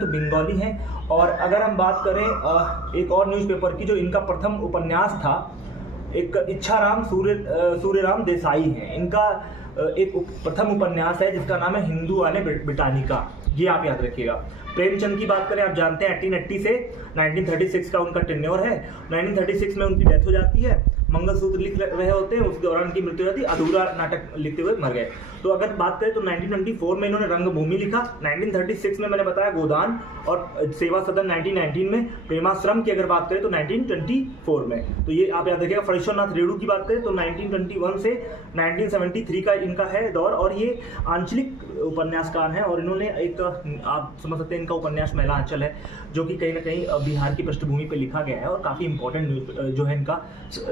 तो बंगाली हैं। और अगर हम बात करें एक और न्यूज़पेपर की, जो इनका प्रथम उपन्यास था, एक इच्छाराम सूर्यराम देसाई हैं। इनका एक प्रथम उपन्यास है जिसका नाम है हिंदू आने ब्रिटानिका, ये आप याद रखिएगा। प्रेमचंद की बात करें, आप जानते हैं 1880 से 1936 का उनका टेन्योर है। 1936 में उनकी डेथ हो जाती है, मंगलसूत्र लिख रहे होते हैं, उस दौरान उनकी मृत्यु हो जाती है, अधूरा नाटक लिखते हुए मर गए। तो अगर बात करें तो 1924 में इन्होंने रंगभूमि लिखा, 1936 में मैंने बताया गोदान, और सेवा सदन 1919 में, प्रेमाश्रम की अगर बात करें तो 1924 में। तो ये आप याद रखिएगा। फणीश्वरनाथ रेणु की बात करें तो 1921 से 1973 का इनका है दौर, और ये आंचलिक उपन्यासकार हैं। और इन्होंने एक, आप समझ सकते हैं, इनका उपन्यास महिला आंचल है, जो कि कहीं ना कहीं बिहार की पृष्ठभूमि पर लिखा गया है, और काफ़ी इंपॉर्टेंट जो है इनका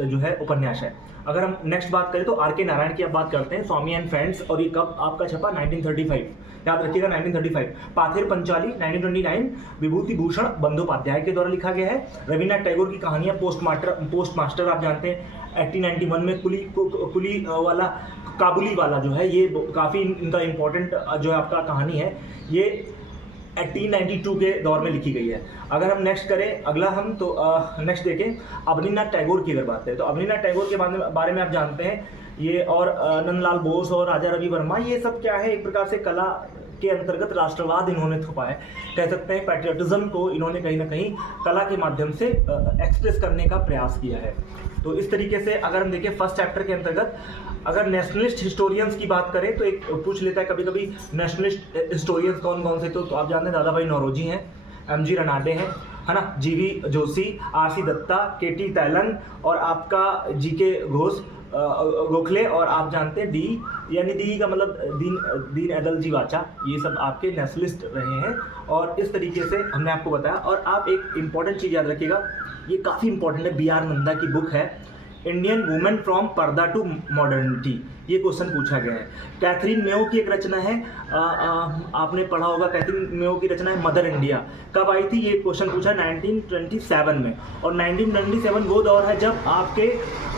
जो है उपन्यास है। अगर हम नेक्स्ट बात करें तो आर.के. नारायण की आप बात करते हैं, स्वामी एंड फ्रेंड्स, और ये कब आपका छपा, 1935, याद रखिएगा 1935। पाथेर पंचाली 1929, विभूति भूषण बंदोपाध्याय के द्वारा लिखा गया है। रविन्द्रनाथ टैगोर की कहानियां, पोस्टमास्टर आप जानते हैं 1891 में, कुली वाला, काबुली वाला जो है, ये काफ़ी इनका इंपॉर्टेंट जो है आपका कहानी है, ये 1892 के दौर में लिखी गई है। अगर हम नेक्स्ट करें, अगला हम तो नेक्स्ट देखें अवनींद्रनाथ टैगोर की अगर बात करें तो अवनींद्रनाथ टैगोर के बारे में आप जानते हैं, ये और नंदलाल बोस और राजा रवि वर्मा, ये सब क्या है, एक प्रकार से कला के अंतर्गत राष्ट्रवाद इन्होंने थोपा है, कह सकते हैं पैट्रियटिज्म को इन्होंने कहीं ना कहीं कला के माध्यम से एक्सप्रेस करने का प्रयास किया है। तो इस तरीके से अगर हम देखें फर्स्ट चैप्टर के अंतर्गत, अगर नेशनलिस्ट हिस्टोरियंस की बात करें तो एक पूछ लेता है कभी कभी, नेशनलिस्ट हिस्टोरियंस कौन कौन से, तो आप जानते हैं दादा भाई नौरोजी हैं, एम.जी. रनाडे हैं, है ना, G V. Joshi, R C. Datta, K T. Telang, और आपका जी.के. घोष गोखले, और आप जानते हैं डी यानी दी का मतलब दीन अदल जी वाचा, ये सब आपके नेशनलिस्ट रहे हैं। और इस तरीके से हमने आपको बताया। और आप एक इंपॉर्टेंट चीज़ याद रखिएगा, ये काफ़ी इंपॉर्टेंट है, बी.आर. नंदा की बुक है, इंडियन वुमेन फ्रॉम पर्दा टू मॉडर्निटी, ये क्वेश्चन पूछा गया है। कैथरीन मेयो की एक रचना है, आपने पढ़ा होगा, कैथरीन मेयो की रचना है मदर इंडिया, कब आई थी, ये क्वेश्चन पूछा 1927 में। और 1927 वो दौर है जब आपके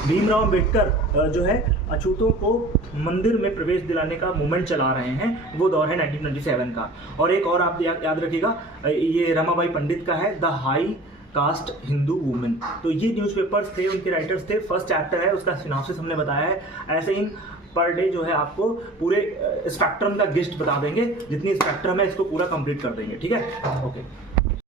भीमराव अम्बेडकर जो है अछूतों को मंदिर में प्रवेश दिलाने का मूवमेंट चला रहे हैं, वो दौर है 1927 का। और एक और आप याद रखिएगा, ये रमाबाई पंडित का है, the high cast Hindu women. तो ये न्यूज़पेपर्स थे, उनके राइटर्स थे। फर्स्ट चैप्टर है, उसका सिनॉप्सिस हमने बताया है। ऐसे ही पर डे जो है आपको पूरे स्पेक्ट्रम का गिस्ट बता देंगे, जितनी स्पेक्ट्रम है इसको पूरा कंप्लीट कर देंगे, ठीक है, ओके।